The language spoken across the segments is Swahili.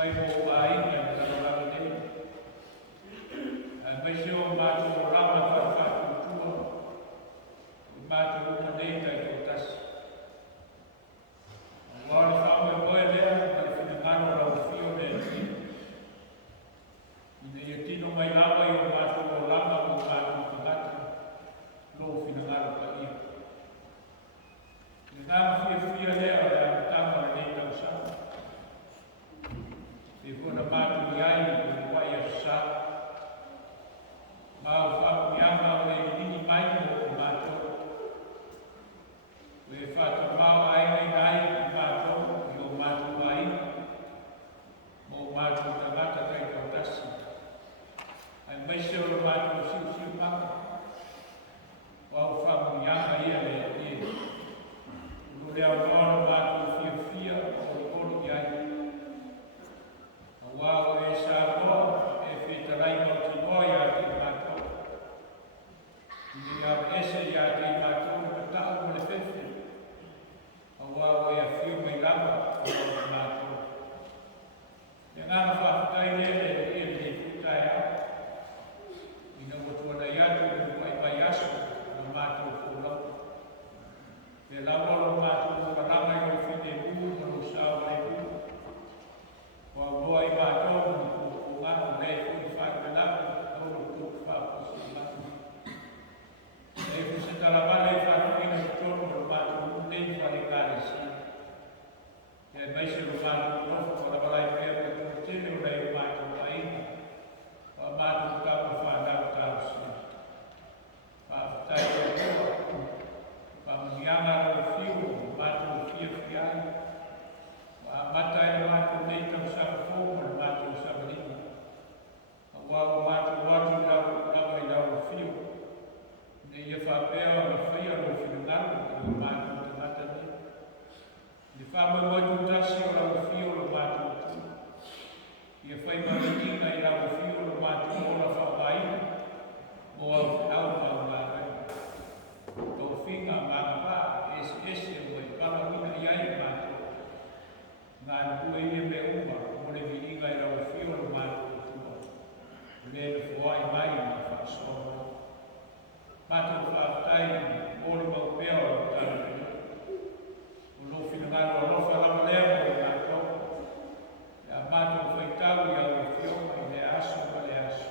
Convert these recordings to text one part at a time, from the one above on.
whai mō ai ia marawarara nei. Mai se o mātou rama whawhatutua, i mātou uma nei kai tō tasi. Wāre whawe koe lea, kai whina ngaro rau whio ne ni. Ina ia tino mai lawa i o mātou o rama o mātou tangata, lo whina ngaro ka ia. Ina ngā whia lea o lea tāmara nei tau sama. E kona mātou i ai, kona wai a sa. Mau whapu i ama o e nini mai o mātou. E whata mau ai nei nai i mātou, i o mātou ai. Mō mātou tangata kai tau tasi. Ai mai se o lo mātou siu siu paka. Wau whapu i ama ia le e. Ulu lea o lora mātou fia fia o kolo i ai. Wau e sa loa e whitarai no te noa i a te mātou. I au ese i a te mātou na tau mo le whewhi. Wau e a whiu mai lama o te mātou. E ngāna whaakutai lele e le whitai au. I na motuana i atu e mua i mai aso na mātou wholau. E lawalo mātou o marama i o whine mū mo no sao le mū. Wau loa i mātou o ngāna le whini whakamelaku au no tōku whakusi mātou. E whisa talamane i whakamina i tōno o mātou nei whare kāresi. E mai se o mātou nofo o ramalai pēr ka tōku tene o rei o mātou aina. Wa mātou kāpa whanau tārusia. Whaafatai o tōa. Whamanianga o whiu o mātou whia whiai. Wa matai o mātou nei tau saka fōma o mātou samarina. Wau mātou watu rau i rau o whiu. Nei ia whapea o na whaia o whiungaru o mātou tangata nei. Ni whamai moitu tasi o rau whiu o mātou tu. Ia whai maringa i rau whiu o mātou o na whawaina. Mo au au mārai. Tau whinga māngapā, ese o mai palamina i ai mātou. Ngā nukua ia me uma, mo le viinga i rau whiu o mātou tua. Le na whawai mai na whaasora. Mātou whaatai, mōre mau pēo o tāna. O lo whinangaro o lofa lama lea mo i mātou. Ia mātou whaitau i au whio i le aso ma le aso.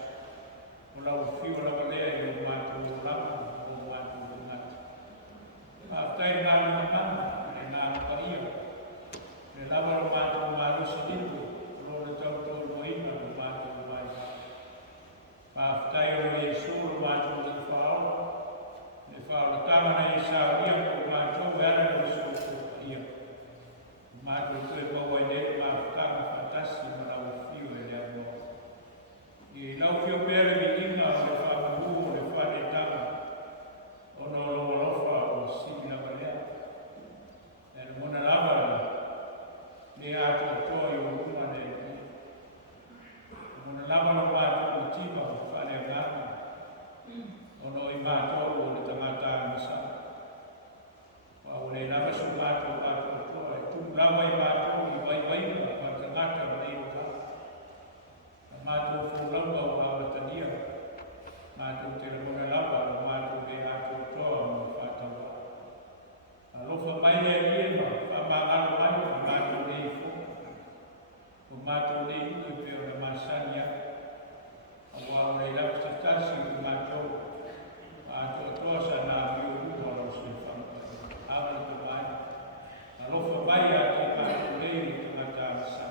O lau whio lama lea i o mātou lama o mātou tangata. Whaatai ngāna mamana, le ngāna paia. Le lama o mātou mārusa nipo, lo le tau tau moina o mātou mai. Whaatai o Jesu o mātou le whao. Le whao le tamana i sa ia o mātou e ana o sōko ia. Mātou koe maua i nei māwhakama whatasi ma lau whiu e lea mo. I lau whiu pere mi inga o le whamahu o le whane tama. O no loa lofa o sini lama lea. E na mona lama ne ato toa i o uma ne. Mona lama no mātou o tima o whane ngāma. Ono i mātou o le tangata masa. Wa o le lama su mātou ato toa. E tuku lama i mātou i waiwaina pa tangata o nei o ka. Mātou whulamba o awatania. Mātou te mona lama o mātou le ato toa mo whātawa. Alofa mai le liema, whamangaro mai o mātou le i fōna. O mātou le i ui peo na masania. Awa o le lama se tasi o mātou. Mātou toa sa nā mio rūma o se whamata. Awa te mai. Alofa mai a te mātou le i tangata asa.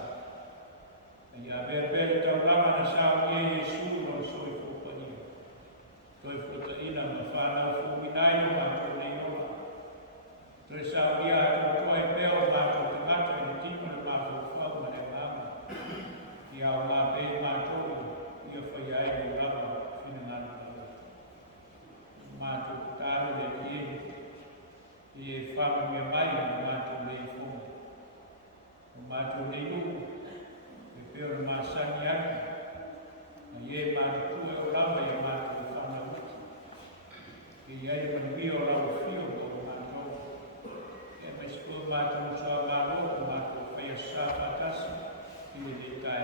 Ia berbere tau lama na sao e Jesu o soi fupania. Toi proteina ma whanau fuminai o mātou le i ola. Toi sao ia atu toa e peo mātou tangata i tima na mātou whau ma e ngāma. Ia o ngā pe mātou ia whai ai o lama whina ngāna. Mātou tāre le i e whama mea mai o mātou le i fōna. O mātou le i uku. Peo na masani ake, na ie mātou e o lama i mātou i whanaruti. I ai manuia o lau whio o mātou. E mai skua mātou soa mātou o mātou whaia sā whatasi, i le tai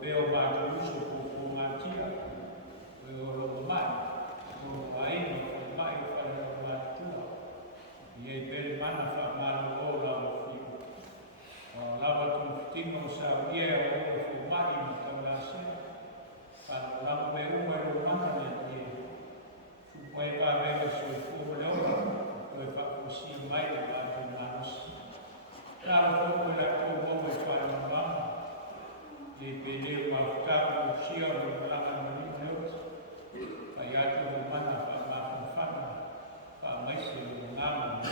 peo māturuso ko mātia, o lo mai, o aino, o mai o whare o mātua. Iei pere mana whamalo o lau whio. O lawa tu tino sa ia o mai ma tau rase. Whano lawa me umero mana me te. Supoe pa vega so fuo leona, koe whakusi mai le pātu manos. Lawa koe la koe mo e whano lama. Te pene ma whakapu sia o lama mani leona. Pai atu o mana whamafan whana. Whamaise o ngama.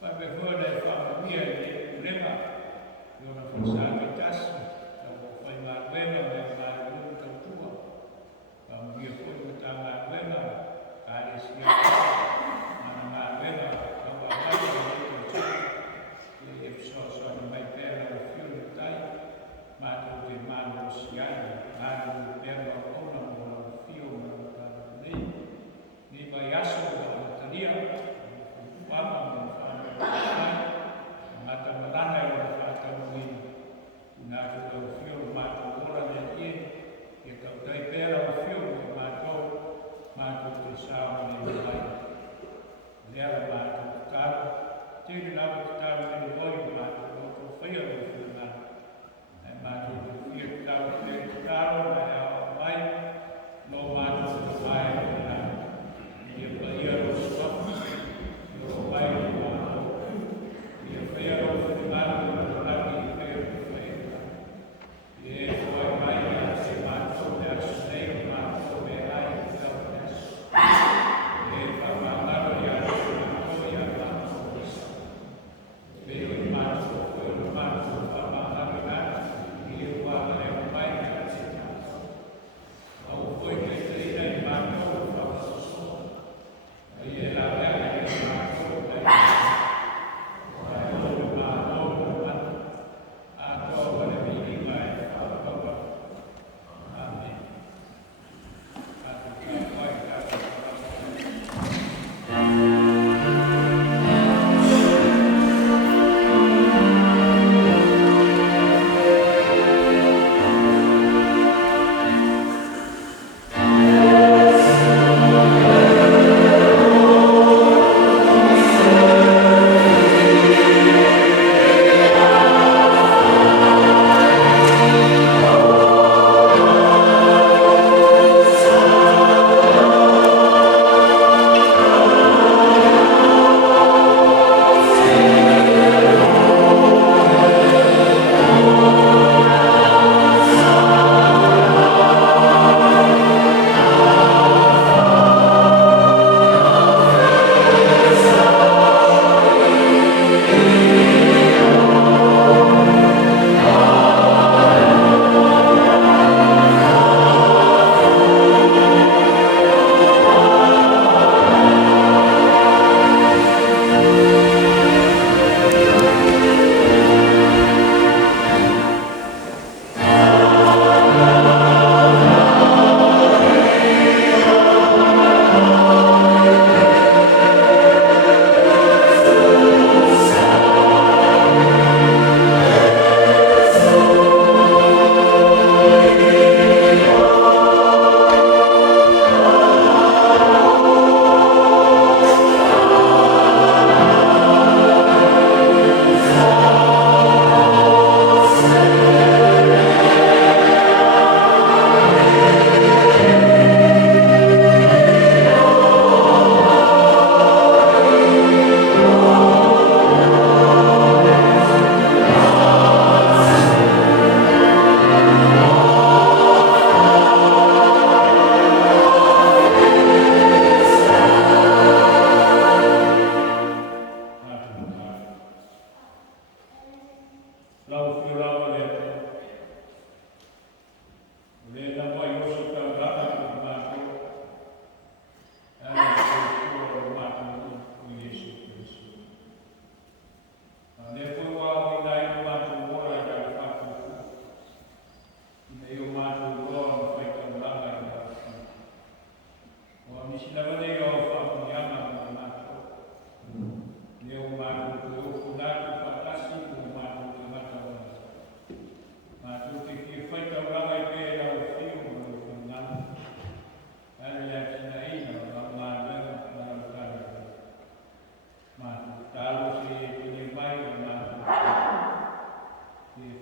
Pai me hua le whamamia e urema. Iona whasake tasi. Pai marwena me marwena tautua. Pamia koe o ta marwena. Kare sia. Mana marwena. Kawa hana o tautua.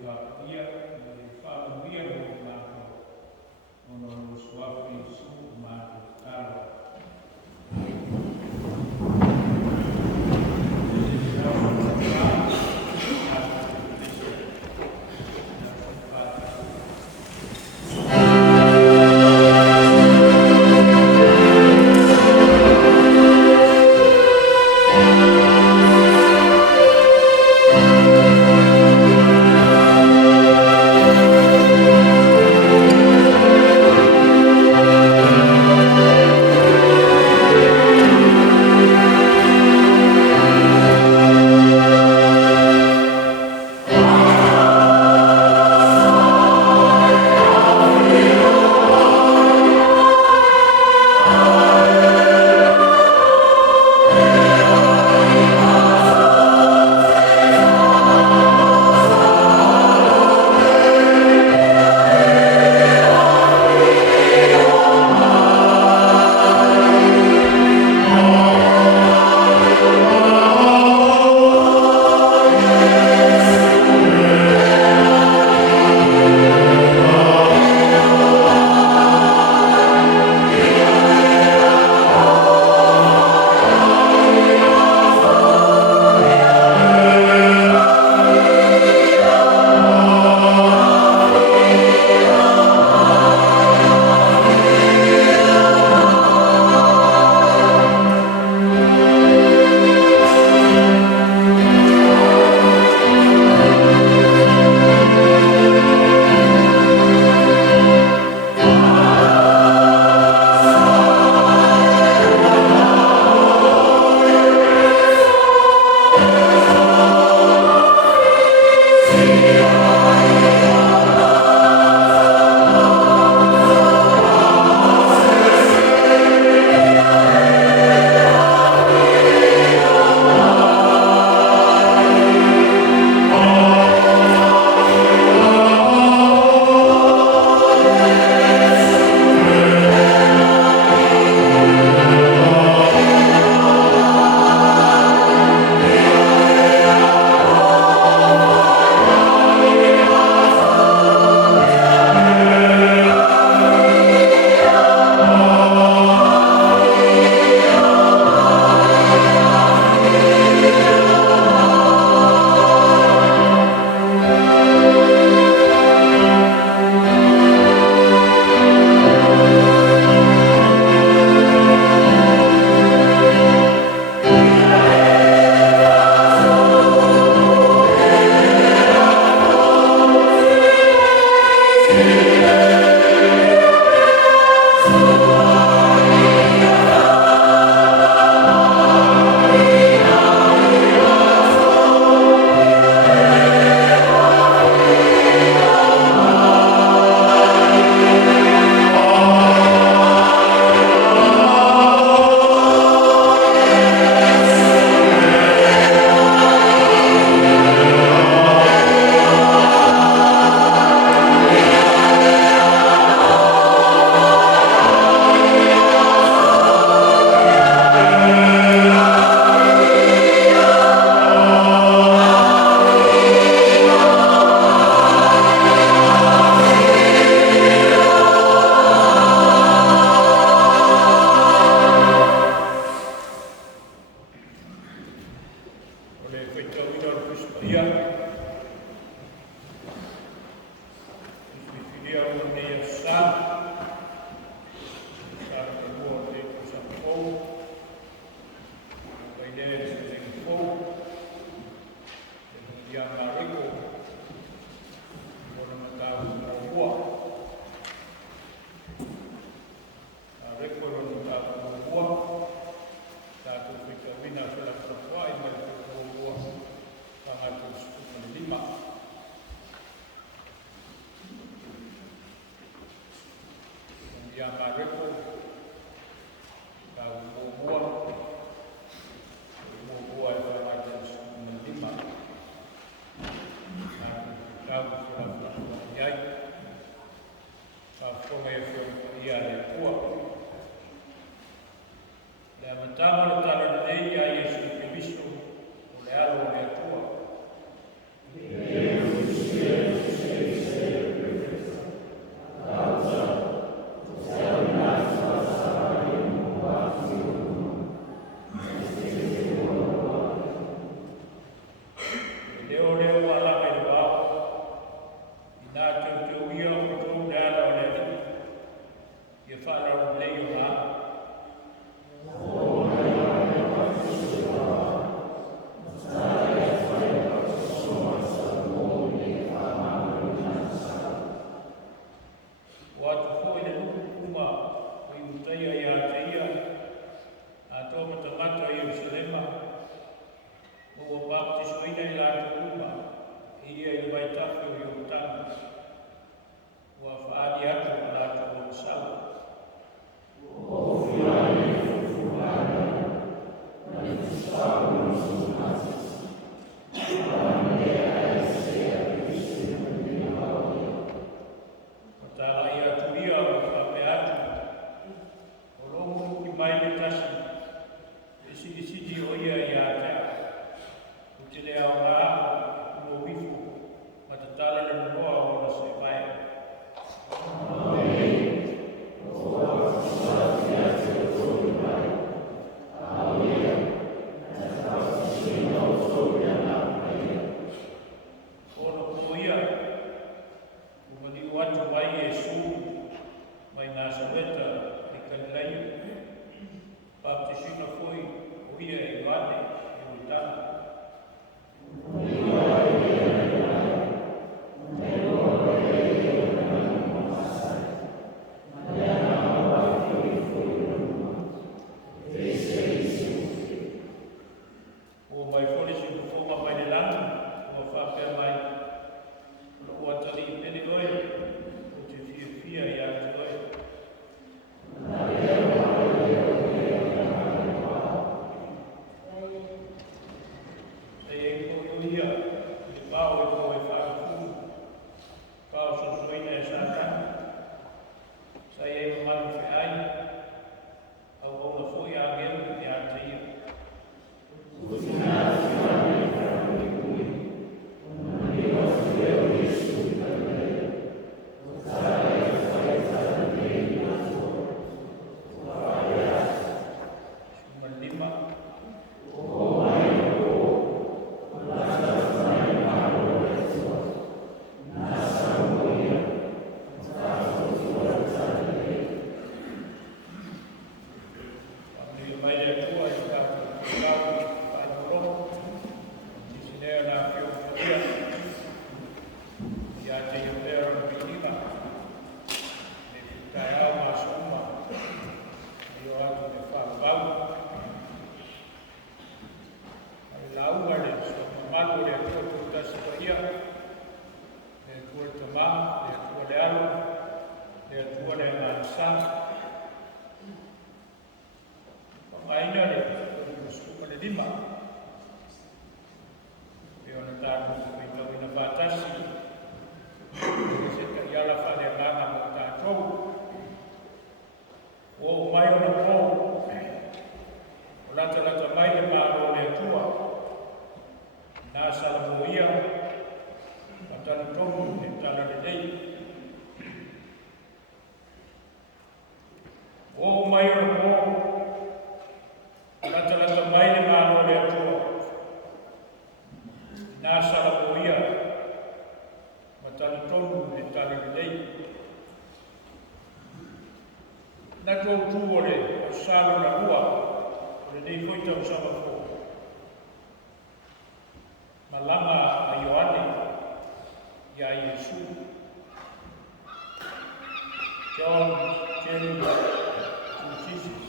whakia, whakamia mo mātou, ono suapi su mātou talo. te iopea o pilima, e tai au masuma, e o atu te whakau. Ai launga le so mamalu le atua tūtasi paia, le atua le tamā, le atua le alo, le atua le ngānsana. Pamaina le suma le lima, e ona tātou te tau ina whātasi, e se ka iala whale ngana mo tātou. O mai ona pō, o lata mai le māro le atua, nā salamu ia, matana tonu e tala le nei. O mai ona pō, o lata mai le māro le atua, nā salamu ia, matana tonu e tala le nei. Na tō tūore o salo na ua, o le nei koita o sama fō. Malama a Ioane, ia Iesu. John, Jerry, Jesus.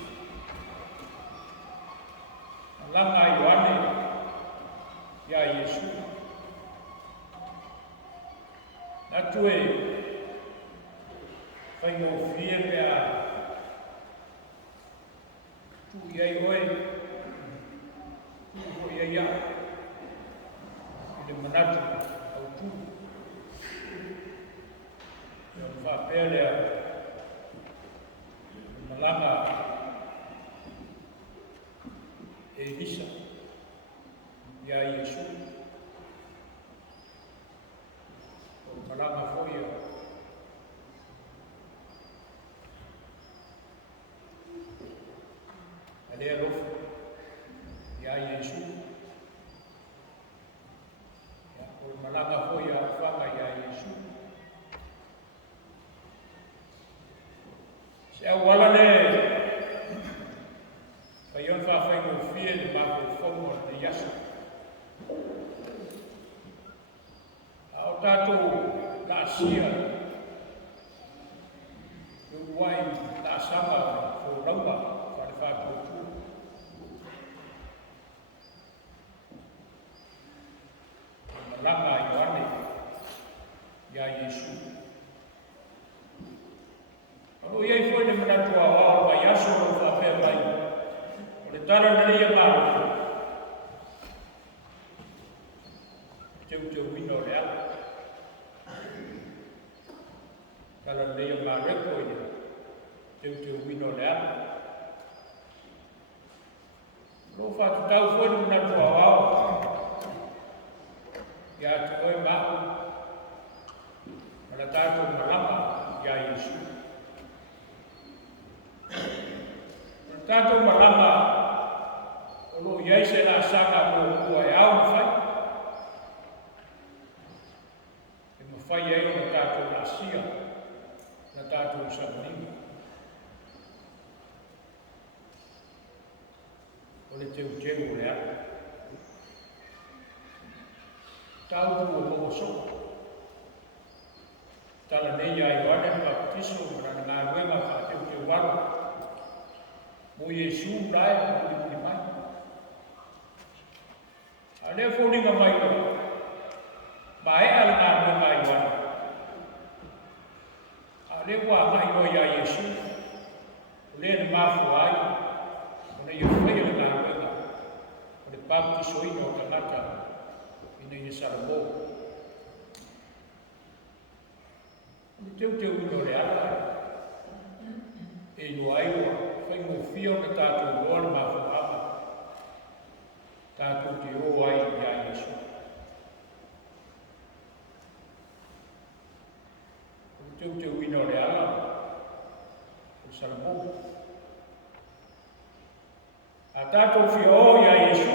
Malama a Ioane, ia Iesu. Na tue, whai ngō whie mea, tu iai oe, tu ho iai ia, i le manatu au tu. Ia whapea lea, i malanga e Elisa, ia Iesu. O malanga foia, lea lofu, ia Iesu. O malanga hoi a whanga ia Iesu. Se au wala le, whai on whawhai mo whie le mako whongo le yasu. A o tātou la sia, wai la sama o lauma, whare whātou. Lama Ioane, ia Iesu. Alo iai foi le manatu a wao mai aso o whapea mai. O le tara nere ia maro. Teu wino le ala. Tara nere ia mareko ina. Teu wino le ala. Lo whatu tau foi le manatu a wao. Ia te oe mahu, mana tātou marama, ia Iesu. Mana tātou marama, o lo iai se nā sanga mo kua e au mwhai. E mwhai ei o na tātou nā sia, na tātou samanima. O le teu o le ala. Tau o momo so. Tala nei a Ioane baptiso mana ngā ruenga whaateu te waru. Mo Iesu rai mo li mai. A lea whauninga mai o. Ma e ala ngā ruenga Ioane. A lea wā mai o ia Iesu. O lea ni mafu ai. O na i whai ala ngā ruenga. O le baptiso ina o kanata. Ina salamo. Ni teu ino le ala. E no aiwa, whai mo whio na tātou roa ma whaama. Tātou te o ai ia Iesu. Ni teu ino le ala. O salamo. A tātou whio o ia Iesu,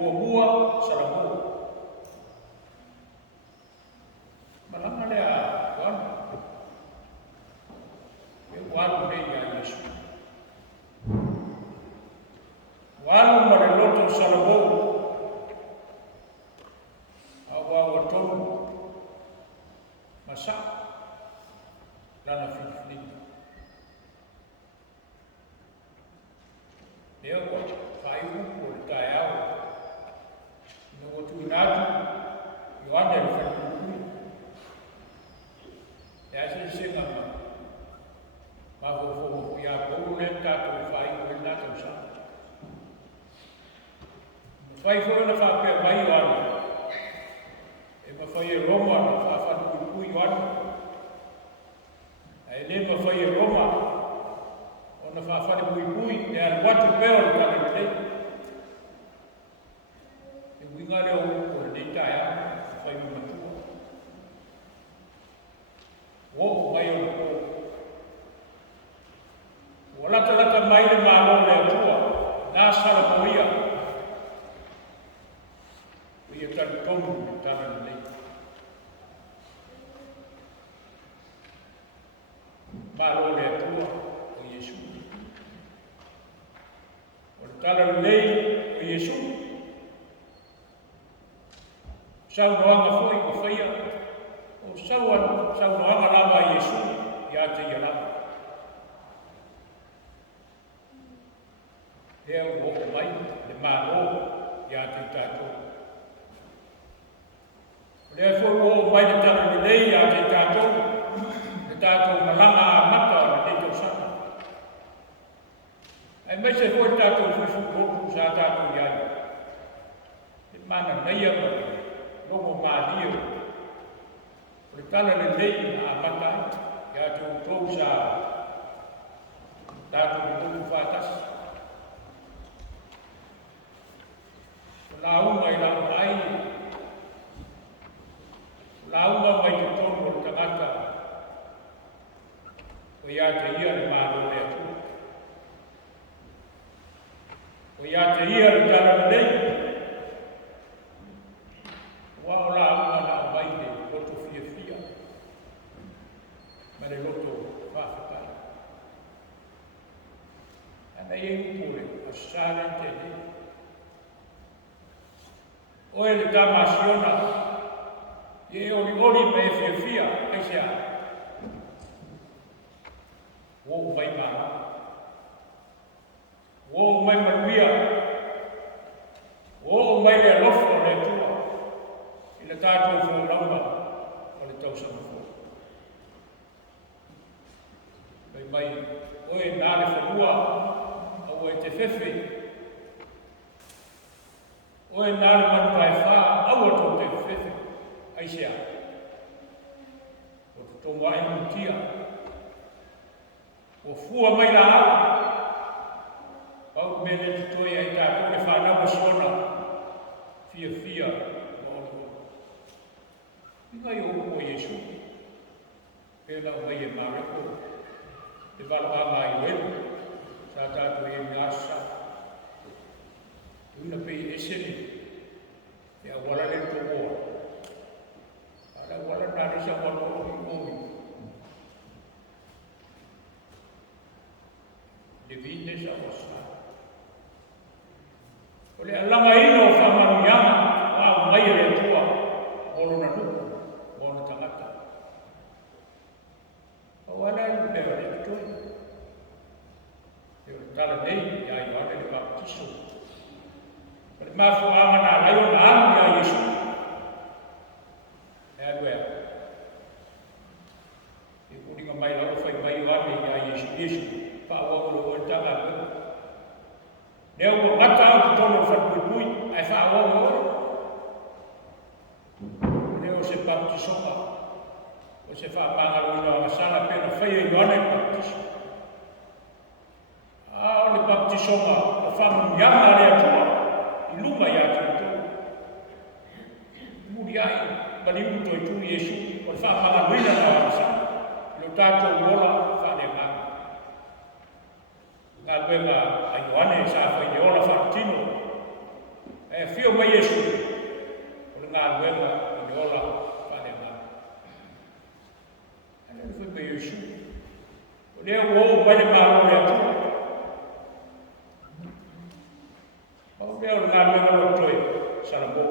mua salamo. Malama lea wanu. E wanu nei ia Iesu. Wanu ma le loto salamo. masa, lana whiwhini. Nea kua whai upo le tae au, ina o tu natu, i ane le whanukui. Nea se senga ma hofo i a kouru le tātou whai ue nātou sa. Whai fo na whapea mai o ane, e ma whai e Roma na whanukui o ane. E le ma whai e Roma, o na whawhare pui, e al watu peo le kare te. E winga leo o le nei a, whai mi matua. O mai o le ko. O lata mai le malo le atua, nā sara poia. O ia tanu tomu le tana le nei. Malo le atua o Iesu. Tala lei o Iesu. Sau noanga foi o whaia. O sau noanga lava Iesu i a te iarama. Hea o mai le maro i a te tātou. Lea foi o mai le tala lei i a te tātou. Le tātou malanga a mata o te tau sana. Ai mai se foi tātou whiwhukoku sa tātou iai. E mana neia ma longo mādio. Le tala le lei a mata i a te utou sa tātou utou whātasi. La unga i la mai. La unga mai te tono o tangata. O i a te ia le mālo le atu. O ia te ia le tala nei. Wa o la unga na mai le loto fia. Ma le loto whawhatai. Ana e upore a sāre te nei. O e le tamasiona. E ori me fia, e se a. O mai mara. O mai manuia, o mai le lofo le tua, i le tātou fō lauma o le tausanga fō. Mai, o e nāre whanua, au e te whewhi. O e nāre manuai whā, au ato te whewhi, aisea. O te tonga e mutia. O fua mai la au. Pau me le tutoi ai tātou e whanau sona, fia, mōno. Ingai o Iesu, pēnā o mai e māreko, te walaanga i wenu, sa tātou e miasa. Tuna pei eseni, e a wala le tomoa. Ara wala nāre sa wala o i omi. Le vine sa wasa. O le alanga ino o whamaniama, a mai le tua, olo na nuku, olo tangata. O ana e mea le tutoi. E o tala nei, ia i wane le baptiso. O le mafu amana laio na amu ia Iesu. E aduea. E kuringa mai lau whai mai wane ia Iesu. Pa'awa ulo o tanga lau. Nea ua mata au te tono whanupui, ai whaawa ora. Nea o se baptisonga, o se whaamanga ina o masala pena whaia i wane baptiso. O le baptisonga, o whamungianga le atua, i luma i atu i tō. Muri ai, mani uto i tū Iesu, o le whaamanga ina o masala, i lo tātou wola whane manga. Ngā koenga a Ioane sa whai ne ola whakatino. E whio mai Iesu. O le ngā koenga i ne ola whane ngā. Ane le whai mai Iesu. O lea o mai le mālo le atua. O lea o le ngā koenga lo toi sa la mō.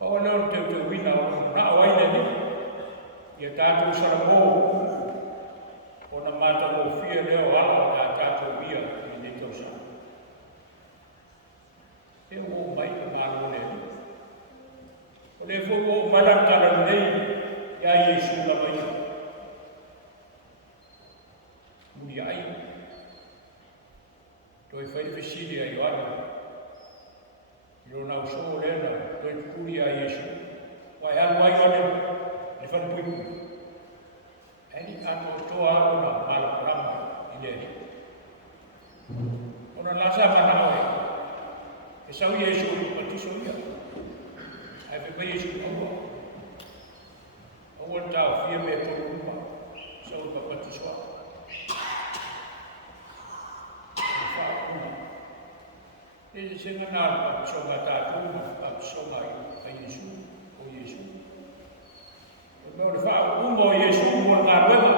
O lea o te wina o na o aile ni. tātou saramo, o na mata o fia leo ala na tātou ia i ne tau sa. E o mai o mālo le. O le fo o malantara nei, ia Iesu la mai. Uri ai. Toi whai whesiri ai o ana. Ilo nau so lena, toi kuri a Iesu. Wai anu ai o le whanpuipu. Eni ato toa ona malaparama i le. Ona lasa mana oe. E sau Iesu i patiso ia. Ai pe Iesu aua. Aua tau fia me tolu uma. Sau pa patiso a. E se ngana pa songa tātou pa songa i Iesu o Iesu. Nō le wha umo Iesu mo ngā wema,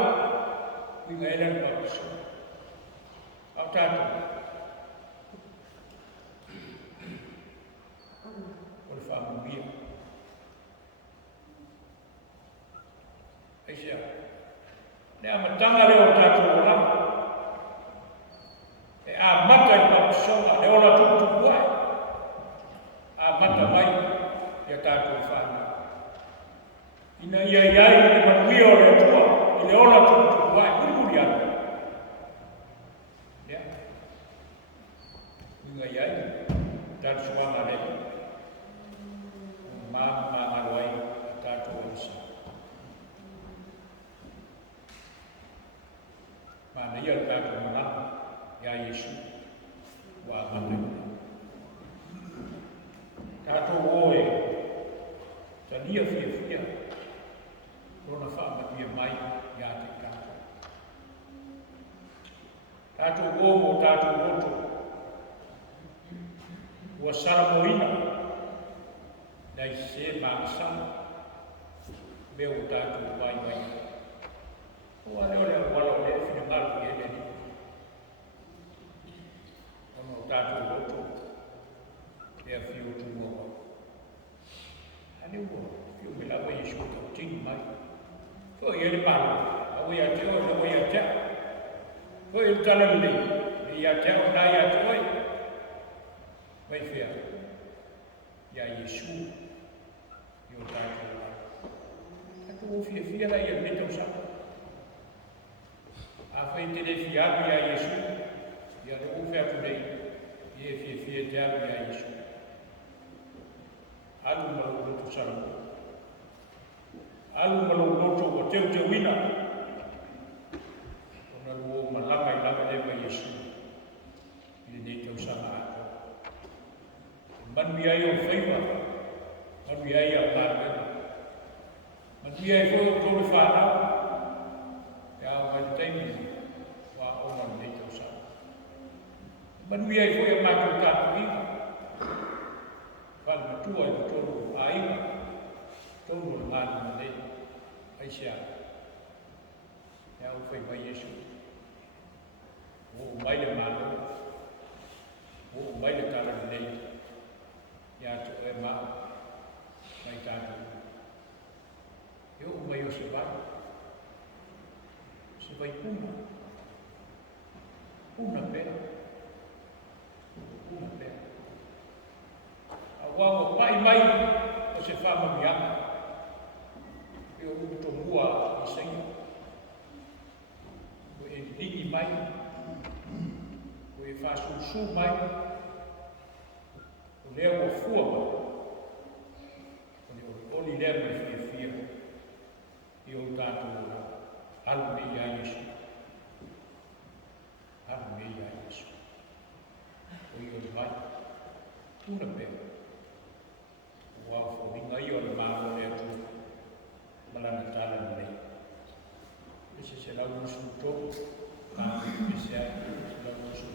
i ngā eran pa piso. Au tātou. O le wha mumia. Eisia. Ne amatanga leo tātou o lama. E a mata i pa pisonga, le ola tukutuku ai. A mata mai i a tātou whana. Ina ia iai le manuia o le atua, i le ola tukutuku ai, kuri ana. Ia. Ina iai, tātou suanga le. Māma maruai, tātou isa. Mana ia tātou mana, ia Iesu, wa matai. Tātou oe, tania fia. Rona whaamatia mai i a te kātou. Tātou o mo tātou roto. Ua saramoina. Nei se māngasana. Meo tātou vai. Ua leo wala o le whina ngaru i ene. Ono tātou roto. Ea whio tu mua. Ane ua, whio me lawa Iesu tau tini mai. Ko ia le palo, a ui a te o, a ui a te. Ko ia tala le, i a te o, na i a te oi. Mai whia, ia Iesu, i o tātou. Tātou o fia la i a metau sapa. A whai te le fia api a Iesu, i a le uwhea tunei, i e fia te api a Iesu. Alu malu roto saramu. Alu malu roto o teu wina. Ona luo malama i lama lewa Iesu. I le tau sama ato. Manui ai o whaiva. Manui ai a pārmena. Manui ai fo o tōre whānau. E au mai teimi wa o manu le tau sama. Manui ai fo e mātou tātou iwa. Whāna matua i tōru a iwa. Tōru o ngānu na lei. Aisia. E au whai mai Iesu. O mai le mātou. O mai le tāra na lei. Ia tu e mā. Mai tātou. E o mai o se vai. Se vai puna. Puna pera. Puna pera. Wao pai mai o se whama miama. E o uto mua i senga. O e ligi mai. O e whasusu mai. O leo o fua mai. O li leo me fia. I o tātou alu me ia Iesu. Alu me ia Iesu. O i o mai. Tuna pera. Wao fo hinga i o le māmo le atu malana tāna nei. Ese se lau nusu tō, ese lau nusu tō.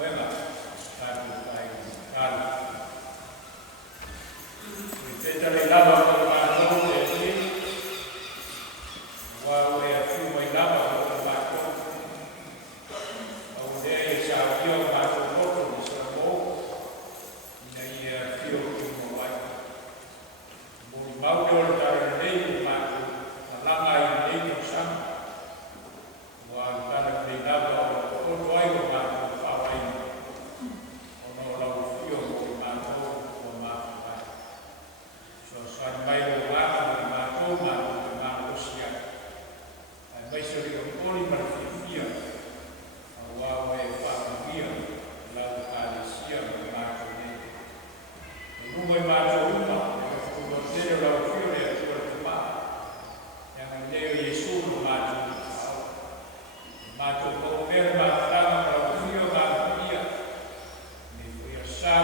Wema, Tumoi mātou uma, kua tere rau whiore a kua te pā. Nga leo Yesu no mātou i tāo. Mātou kau pere mātanga rau whio mātou ia. Me whia sā